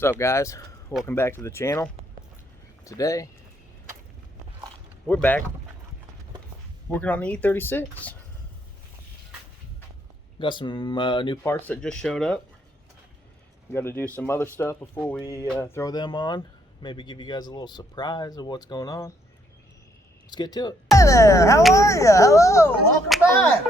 What's up, guys? Welcome back to the channel. Today we're back working on the E36. Got some new parts that just showed up. Got to do some other stuff before we throw them on. Maybe give you guys a little surprise of what's going on. Let's get to it. Hey there, how are you? Hello, welcome back.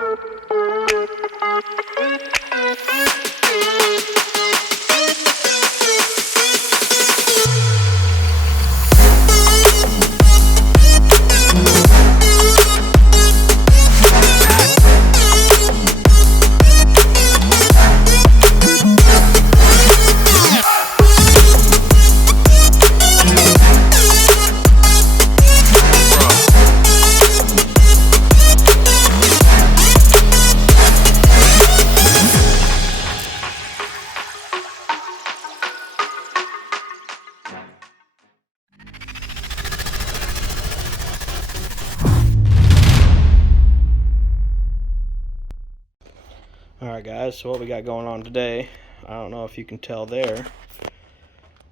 Alright guys, so what we got going on today, I don't know if you can tell there,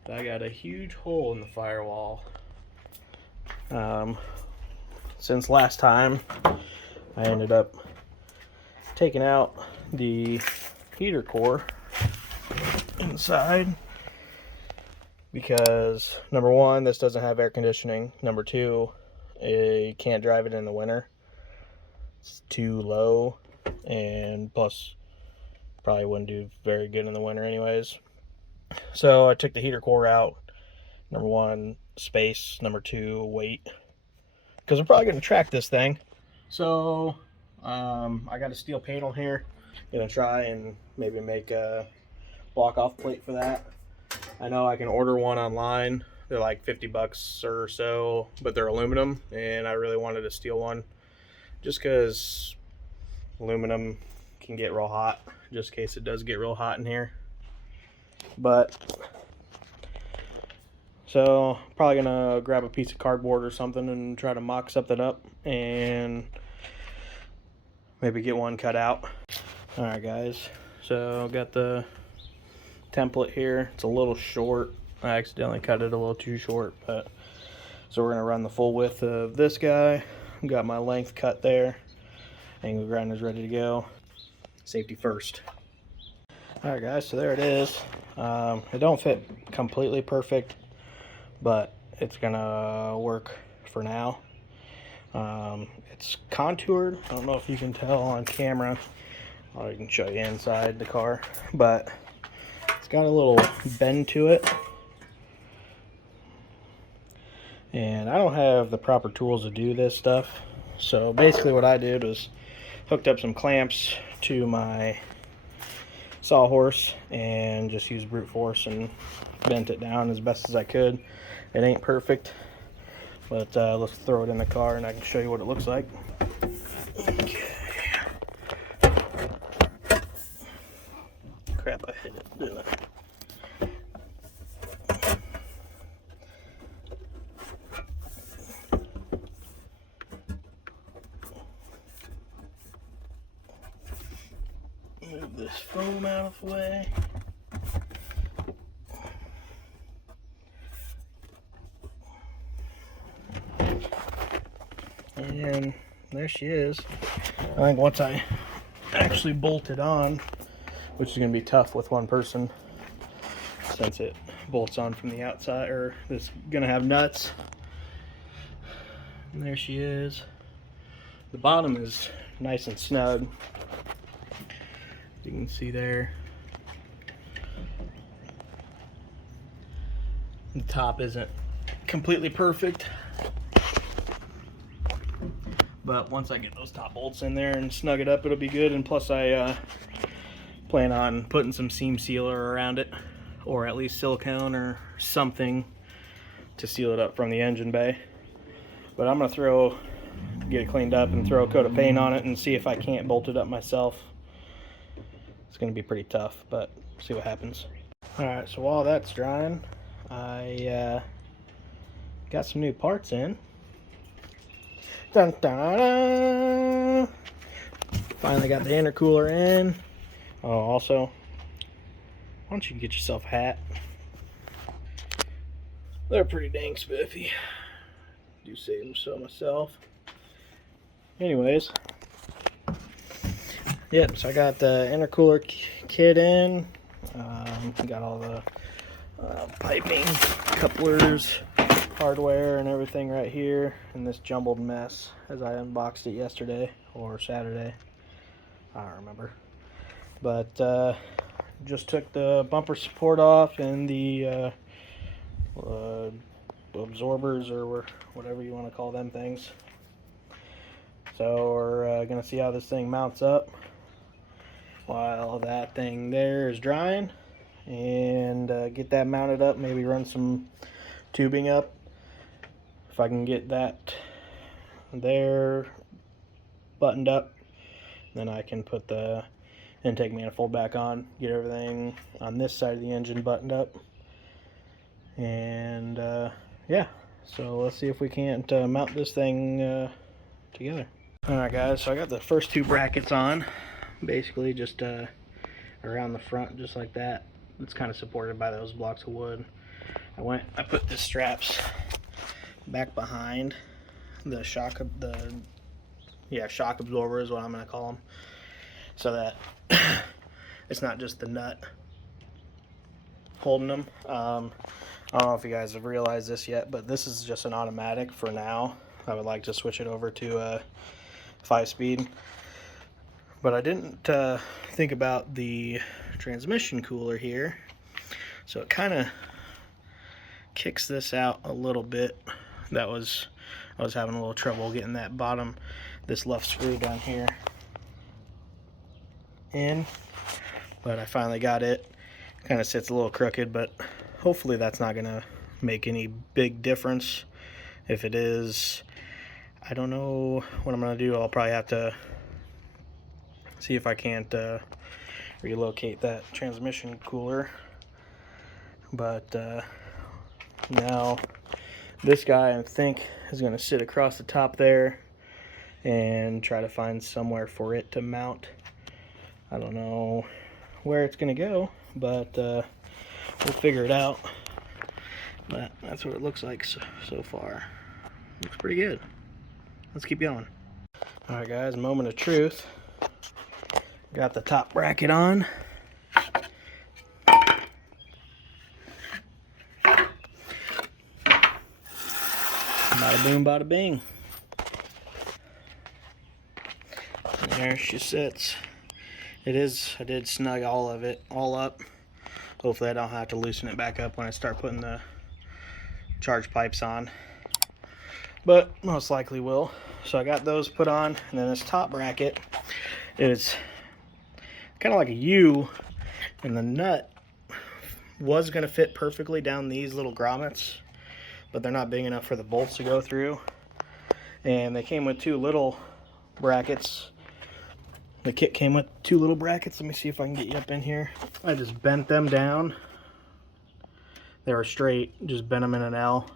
but I got a huge hole in the firewall. Since last time, I ended up taking out the heater core inside because number one, this doesn't have air conditioning. Number two, you can't drive it in the winter. It's too low, and plus probably wouldn't do very good in the winter anyways. So I took the heater core out. Number one, space. Number two, weight, because we're probably going to track this thing. So I got a steel panel here. Gonna try and maybe make a block off plate for that. I know I can order one online. They're like 50 bucks or so, but they're aluminum, and I really wanted a steel one just because aluminum can get real hot, just in case it does get real hot in here. But so probably gonna grab a piece of cardboard or something and try to mock something up and maybe get one cut out. All right guys, so got the template here. It's a little short. I accidentally cut it a little too short, but so we're gonna run the full width of this guy. Got my length cut there. Angle grinder's ready to go. Safety first. Alright guys, so there it is. It don't fit completely perfect, but it's gonna work for now. It's contoured. I don't know if you can tell on camera, or I can show you inside the car, but it's got a little bend to it. And I don't have the proper tools to do this stuff. So basically what I did was hooked up some clamps to my sawhorse and just used brute force and bent it down as best as I could. It ain't perfect, but let's throw it in the car and I can show you what it looks like. Okay. Crap, I hit it, didn't I? Move this foam out of the way. And there she is. I think once I actually bolt it on, which is going to be tough with one person since it bolts on from the outside, or it's going to have nuts. And there she is. The bottom is nice and snug. You can see there. The top isn't completely perfect, but once I get those top bolts in there and snug it up, it'll be good. And plus I plan on putting some seam sealer around it, or at least silicone or something to seal it up from the engine bay. But I'm gonna get it cleaned up and throw a coat of paint on it and see if I can't bolt it up myself. It's going to be pretty tough, but see what happens. Alright, so while that's drying, I got some new parts in. Dun, dun, dun, dun. Finally got the intercooler in. Oh, also, why don't you get yourself a hat? They're pretty dang spiffy. Do save them so myself. Anyways, yep, so I got the intercooler kit in. Got all the piping, couplers, hardware, and everything right here in this jumbled mess as I unboxed it yesterday or Saturday. I don't remember. But just took the bumper support off and the absorbers, or whatever you want to call them things. So we're going to see how this thing mounts up while that thing there is drying, and get that mounted up, maybe run some tubing up. If I can get that there buttoned up, then I can put the intake manifold back on, get everything on this side of the engine buttoned up, and yeah, so let's see if we can't mount this thing together. Alright guys, so I got the first two brackets on, basically just around the front, just like that. It's kind of supported by those blocks of wood. I put the straps back behind the shock absorber is what I'm going to call them, so that it's not just the nut holding them. I don't know if you guys have realized this yet, but this is just an automatic for now. I would like to switch it over to a 5-speed, but I didn't think about the transmission cooler here, so it kind of kicks this out a little bit. I was having a little trouble getting that bottom, this left screw down here in, but I finally got it. Kind of sits a little crooked, but hopefully that's not gonna make any big difference. If it is, I don't know what I'm gonna do. I'll probably have to see if I can't relocate that transmission cooler. But now this guy, I think, is gonna sit across the top there and try to find somewhere for it to mount. I don't know where it's gonna go, but we'll figure it out. But that's what it looks like so far. Looks pretty good. Let's keep going. Alright guys, moment of truth. Got the top bracket on. Bada boom, bada bing. And there she sits. I did snug all of it all up. Hopefully I don't have to loosen it back up when I start putting the charge pipes on, but most likely will. So I got those put on, and then this top bracket is kind of like a U, and the nut was going to fit perfectly down these little grommets, but they're not big enough for the bolts to go through, and they came with two little brackets. The kit came with two little brackets. Let me see if I can get you up in here. I just bent them down. They were straight, just bent them in an L,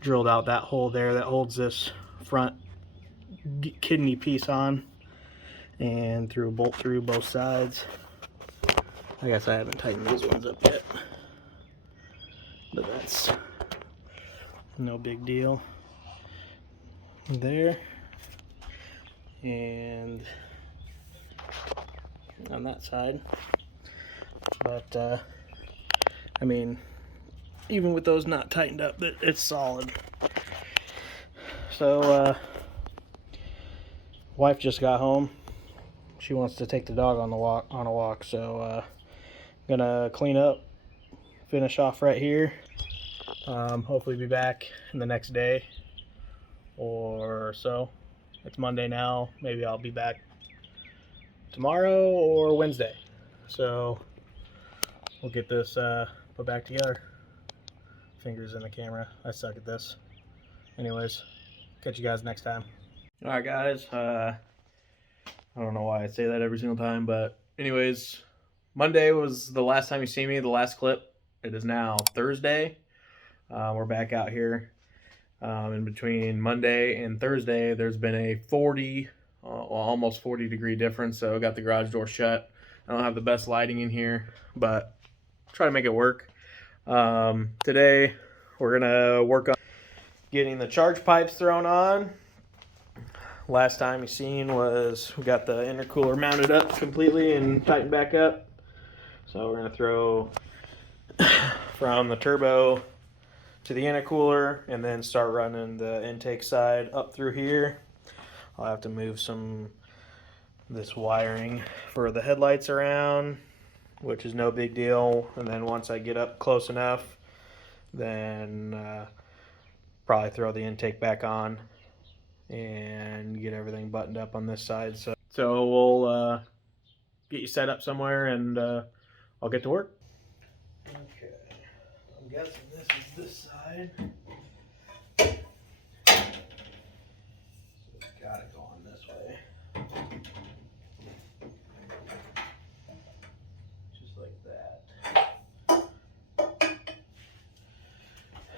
drilled out that hole there that holds this front kidney piece on, and threw a bolt through both sides. I guess I haven't tightened these ones up yet, but that's no big deal. There, and on that side. But I mean, even with those not tightened up, it's solid. So wife just got home. She wants to take the dog on a walk, so gonna clean up, finish off right here. Hopefully be back in the next day or so. It's Monday now. Maybe I'll be back tomorrow or Wednesday. So we'll get this put back together. Fingers in the camera. I suck at this. Anyways, catch you guys next time. Alright guys, I don't know why I say that every single time, but anyways, Monday was the last time you see me, the last clip. It is now Thursday. We're back out here. In between Monday and Thursday, there's been a almost 40 degree difference, so I got the garage door shut. I don't have the best lighting in here, but try to make it work. Today we're gonna work on getting the charge pipes thrown on. Last time you seen was we got the intercooler mounted up completely and tightened back up. So we're gonna throw from the turbo to the intercooler and then start running the intake side up through here. I'll have to move this wiring for the headlights around, which is no big deal. And then once I get up close enough, then probably throw the intake back on and get everything buttoned up on this side. So we'll get you set up somewhere and I'll get to work. Okay, I'm guessing this is this side. So it's gotta go on this way. Just like that.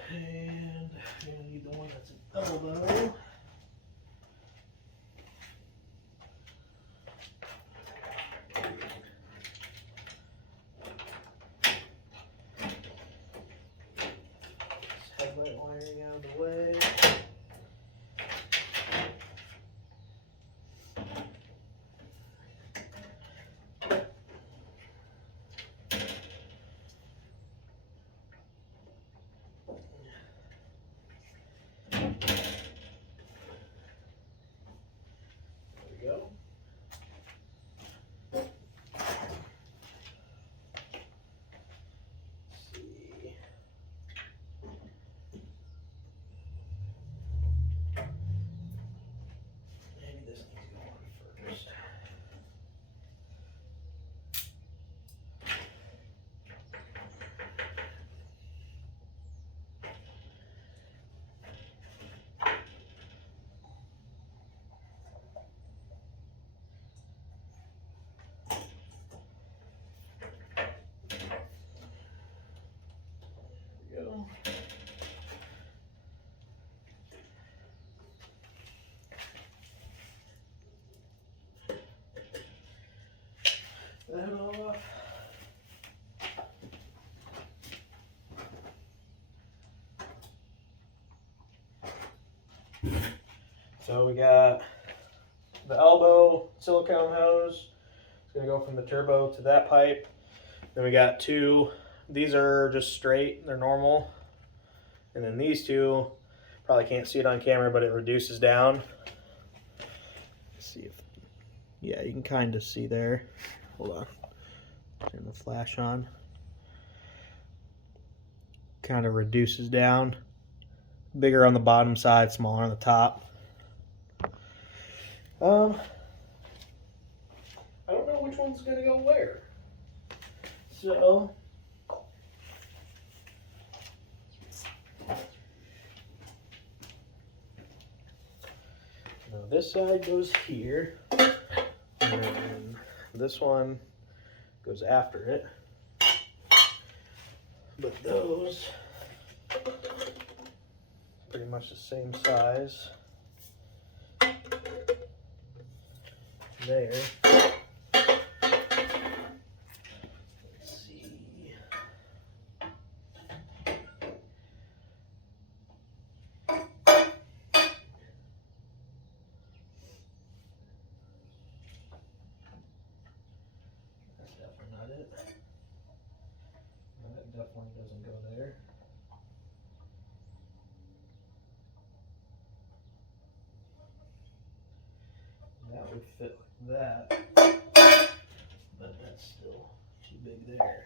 And I'm gonna need the one that's an elbow. Headlight wiring out of the way. There we go. Go. That off. So we got the elbow silicone hose. It's gonna go from the turbo to that pipe. Then we got two. These are just straight, they're normal. And then these two, probably can't see it on camera, but it reduces down. Let's see if, yeah, you can kind of see there. Hold on, turn the flash on. Kind of reduces down. Bigger on the bottom side, smaller on the top. I don't know which one's gonna go where. So now this side goes here, and then this one goes after it. But those pretty much the same size. There. Let's see. That's definitely not it. No, that definitely doesn't go there. That would fit like that, but that's still too big there.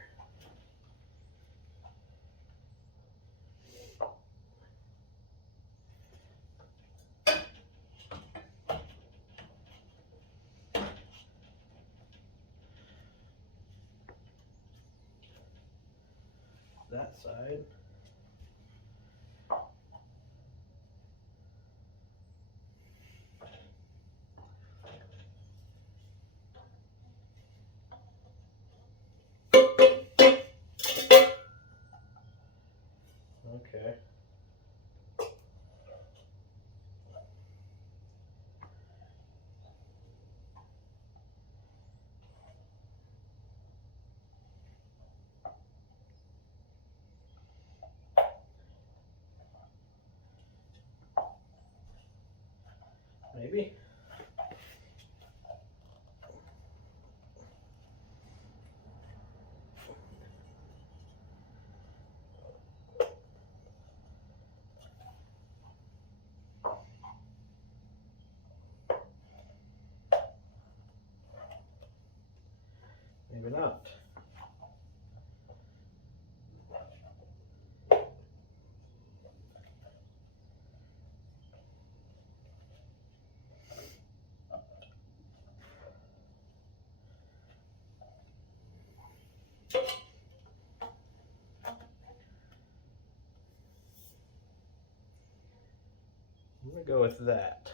That side. Okay. Maybe. Maybe not. I'm gonna go with that.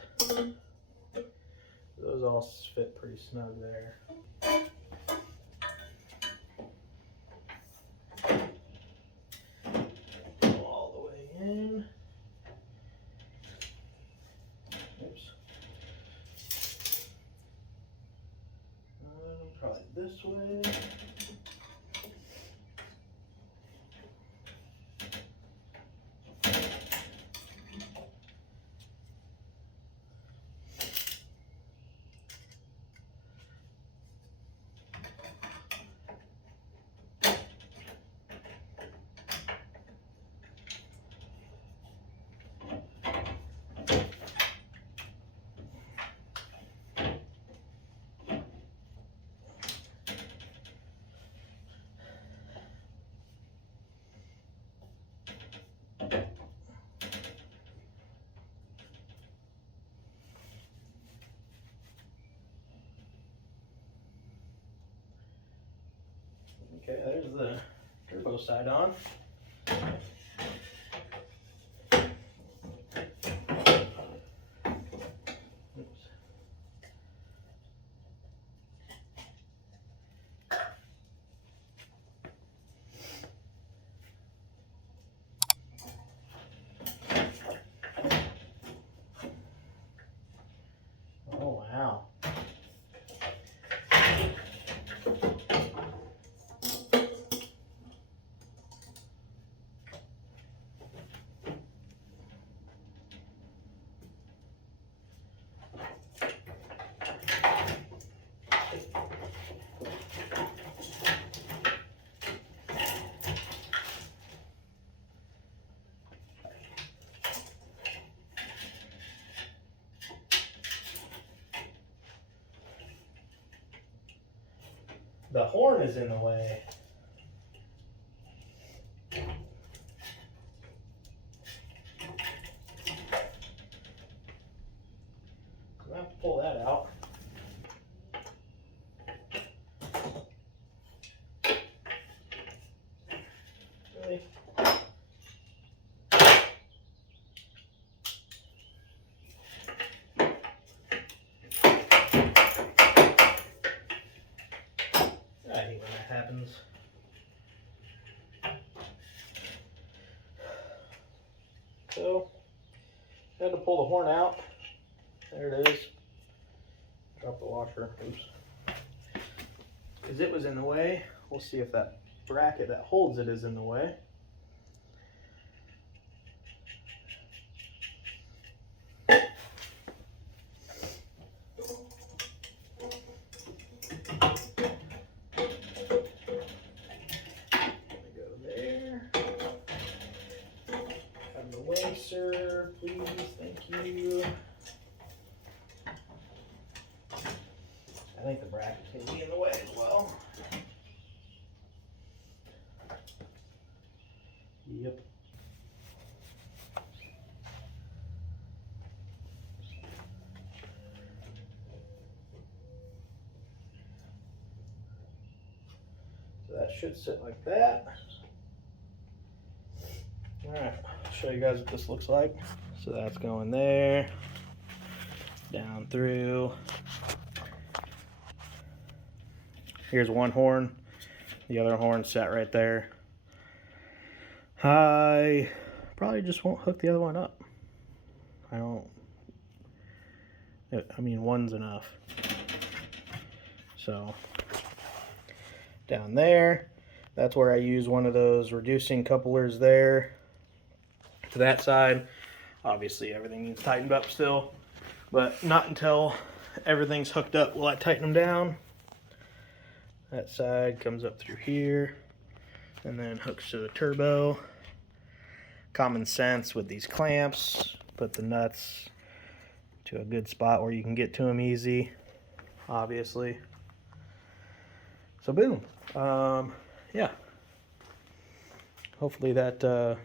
Those all fit pretty snug there. All the way in. Oops. Probably this way. Okay, there's the turbo side on. Oops. Oh, wow. The horn is in the way. I have to pull that out. Really? I hate when that happens. So, I had to pull the horn out. There it is. Drop the washer. Oops. Because it was in the way. We'll see if that bracket that holds it is in the way. Sir, please, thank you. I think the bracket's going to be in the way as well. Yep. So that should sit like that. Alright, I'll show you guys what this looks like. So that's going there, down through. Here's one horn, the other horn sat right there. I probably just won't hook the other one up. I mean, one's enough. So, down there, that's where I use one of those reducing couplers there. To that side, obviously everything needs tightened up still. But not until everything's hooked up will I tighten them down. That side comes up through here and then hooks to the turbo. Common sense with these clamps, put the nuts to a good spot where you can get to them easy, obviously. So boom. Yeah. Hopefully that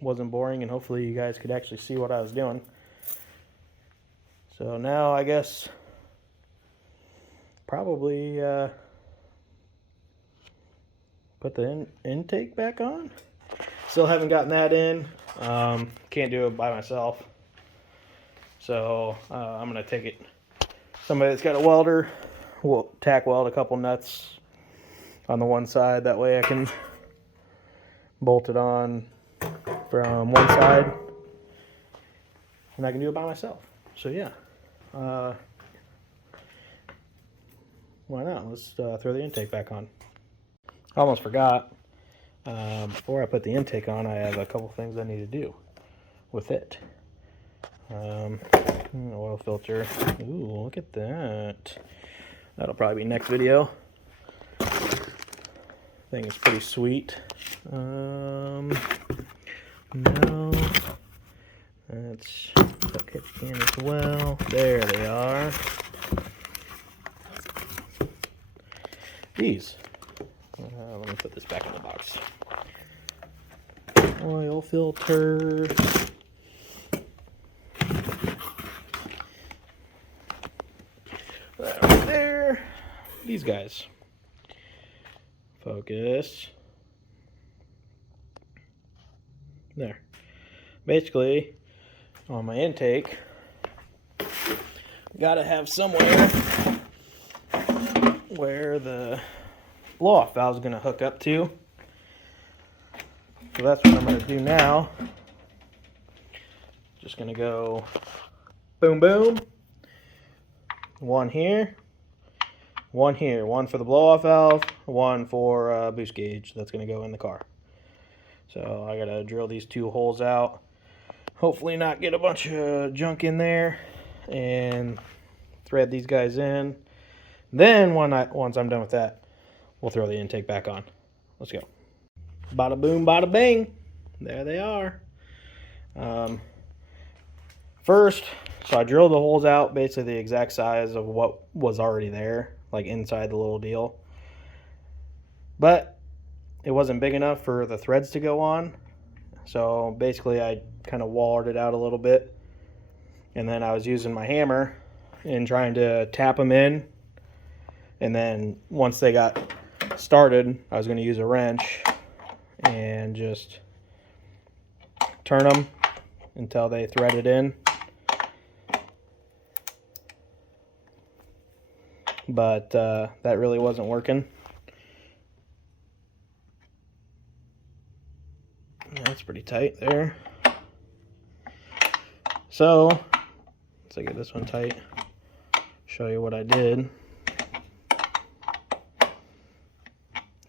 wasn't boring, and hopefully you guys could actually see what I was doing. So now I guess probably put the intake back on. Still haven't gotten that in. Can't do it by myself. So I'm gonna take it. Somebody that's got a welder will tack weld a couple nuts on the one side. That way I can bolt it on from one side, and I can do it by myself. So yeah, why not? Let's throw the intake back on. I almost forgot. Before I put the intake on, I have a couple things I need to do with it. Oil filter. Ooh, look at that. That'll probably be next video. Thing is pretty sweet. No, that's okay in as well. There they are. These. Let me put this back in the box. Oil filter. That right there. These guys. Focus. There. Basically, on my intake, gotta have somewhere where the blow-off valve is going to hook up to. So that's what I'm going to do now. Just going to go boom, boom. One here. One here. One for the blow-off valve. One for boost gauge. That's going to go in the car. So I got to drill these two holes out. Hopefully not get a bunch of junk in there. And thread these guys in. Then once I'm done with that, we'll throw the intake back on. Let's go. Bada boom, bada bing. There they are. First, so I drilled the holes out, basically the exact size of what was already there, like inside the little deal. But it wasn't big enough for the threads to go on. So basically I kind of walled it out a little bit. And then I was using my hammer and trying to tap them in. And then once they got started, I was going to use a wrench and just turn them until they threaded in. But that really wasn't working. That's pretty tight there. So let's get this one tight. Show you what I did.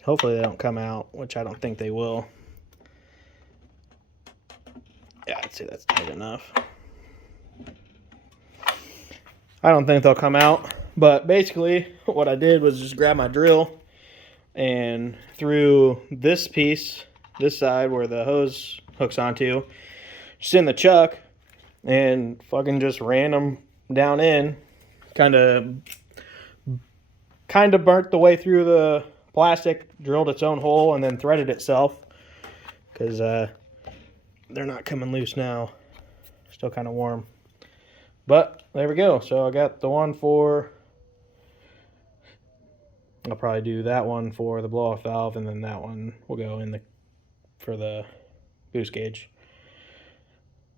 Hopefully they don't come out, which I don't think they will. Yeah, I'd say that's tight enough. I don't think they'll come out, but basically what I did was just grab my drill and through this piece, this side where the hose hooks onto, just in the chuck, and fucking just ran them down in. Kind of burnt the way through the plastic, drilled its own hole, and then threaded itself, because they're not coming loose now. Still kind of warm. But there we go. So I got the one for, I'll probably do that one for the blow-off valve, and then that one will go in for the boost gauge.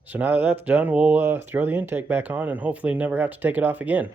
So now that that's done, we'll throw the intake back on and hopefully never have to take it off again.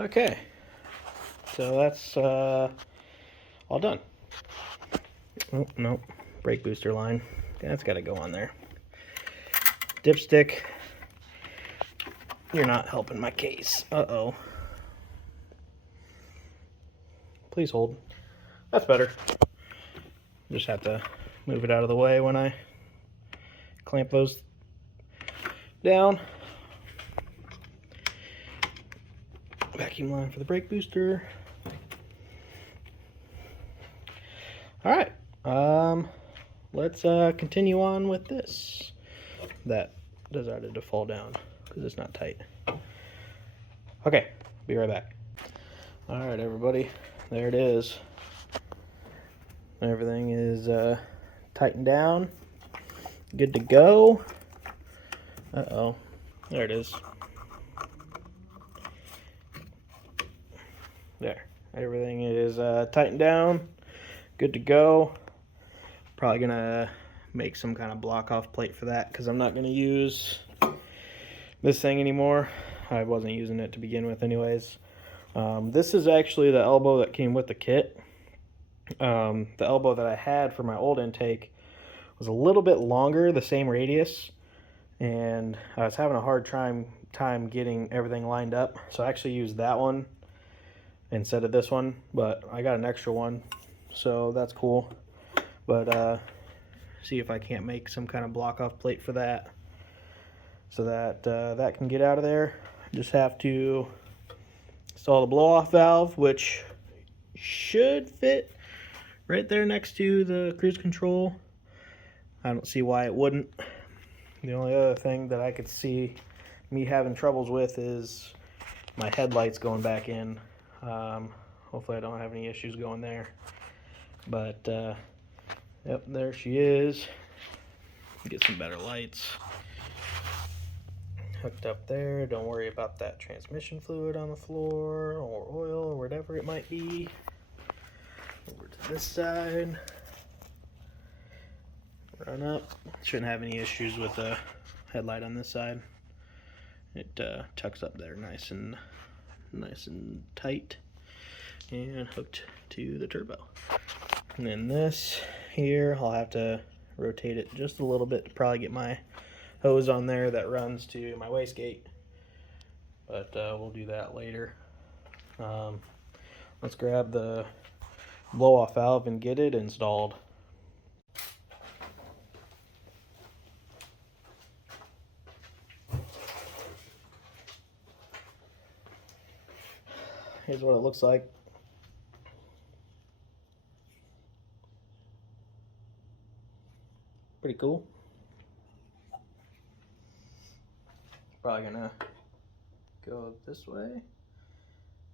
Okay, so that's all done. Oh, no, brake booster line. That's got to go on there. Dipstick. You're not helping my case. Uh-oh. Please hold. That's better. Just have to move it out of the way when I clamp those down. Vacuum line for the brake booster. All right. Let's continue on with this. That decided to fall down because it's not tight. Okay, be right back. All right, everybody, there it is. Everything is tightened down, good to go. Uh-oh, there it is. There, everything is tightened down, good to go. Probably gonna make some kind of block off plate for that because I'm not gonna use this thing anymore. I wasn't using it to begin with anyways. This is actually the elbow that came with the kit. The elbow that I had for my old intake was a little bit longer, the same radius, and I was having a hard time getting everything lined up, so I actually used that one instead of this one, but I got an extra one, so that's cool. But see if I can't make some kind of block off plate for that, so that that can get out of there. Just have to install the blow off valve, which should fit right there next to the cruise control. I don't see why it wouldn't. The only other thing that I could see me having troubles with is my headlights going back in. Hopefully I don't have any issues going there. But yep, there she is. Get some better lights. Hooked up there. Don't worry about that transmission fluid on the floor or oil or whatever it might be. Over to this side. Run up. Shouldn't have any issues with the headlight on this side. It tucks up there nice and tight and hooked to the turbo. And then this here, I'll have to rotate it just a little bit to probably get my hose on there that runs to my wastegate, but we'll do that later. Let's grab the blow off valve and get it installed. Here's what it looks like. Pretty cool. Probably gonna go this way.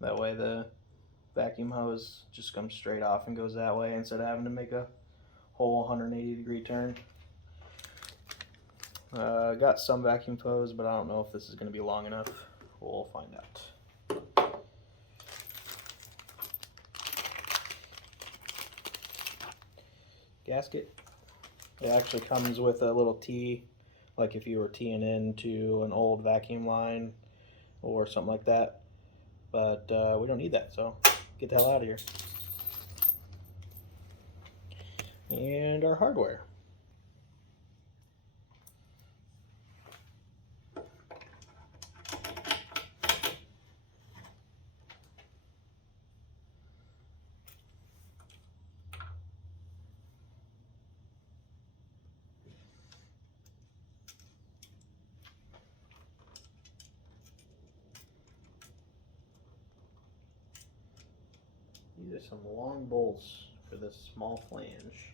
That way the vacuum hose just comes straight off and goes that way instead of having to make a whole 180-degree turn. Got some vacuum hose, but I don't know if this is gonna be long enough. We'll find out. Gasket. It actually comes with a little T, like if you were teeing into an old vacuum line or something like that. But we don't need that, so get the hell out of here. And our hardware. These are some long bolts for this small flange.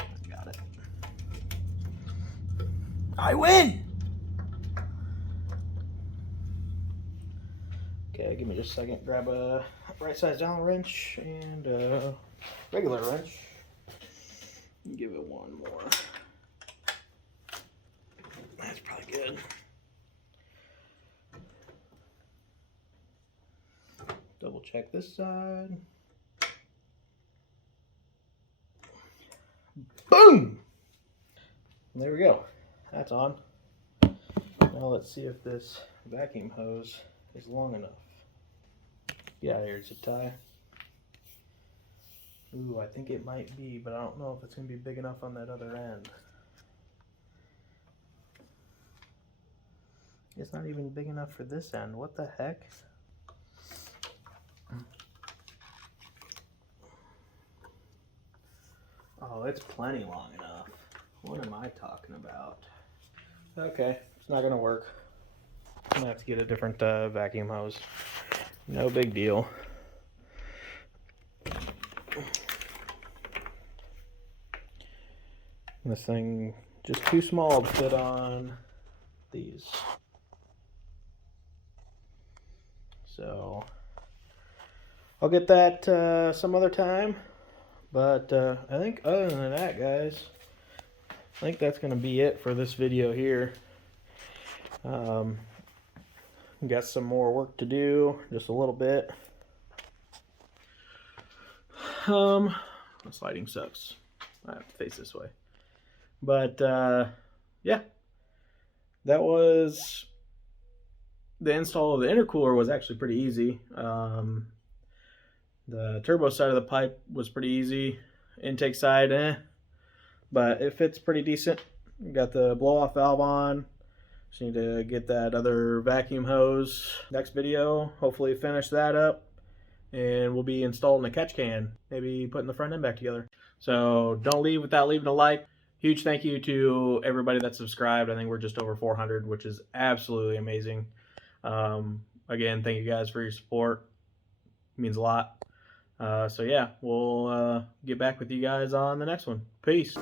I got it. I win! Okay, give me just a second. Grab a right size Allen wrench and a regular wrench. Give it one more. That's probably good. Double check this side. Boom! And there we go. That's on. Now let's see if this vacuum hose is long enough. Get out of here, zip tie. Ooh, I think it might be, but I don't know if it's going to be big enough on that other end. It's not even big enough for this end. What the heck? Oh, it's plenty long enough. What am I talking about? Okay, it's not gonna work. I'm gonna have to get a different vacuum hose. No big deal. This thing just too small to fit on these. So I'll get that some other time. But I think other than that, guys, I think that's going to be it for this video here. Got some more work to do, just a little bit. This lighting sucks. I have to face this way. But yeah, that was the install of the intercooler. Was actually pretty easy. The turbo side of the pipe was pretty easy. Intake side, but it fits pretty decent. Got the blow-off valve on. Just need to get that other vacuum hose. Next video, hopefully finish that up, and we'll be installing a catch can, maybe putting the front end back together. So don't leave without leaving a like. Huge thank you to everybody that subscribed. I think we're just over 400, which is absolutely amazing. Again, thank you guys for your support. It means a lot. So yeah, we'll get back with you guys on the next one. Peace.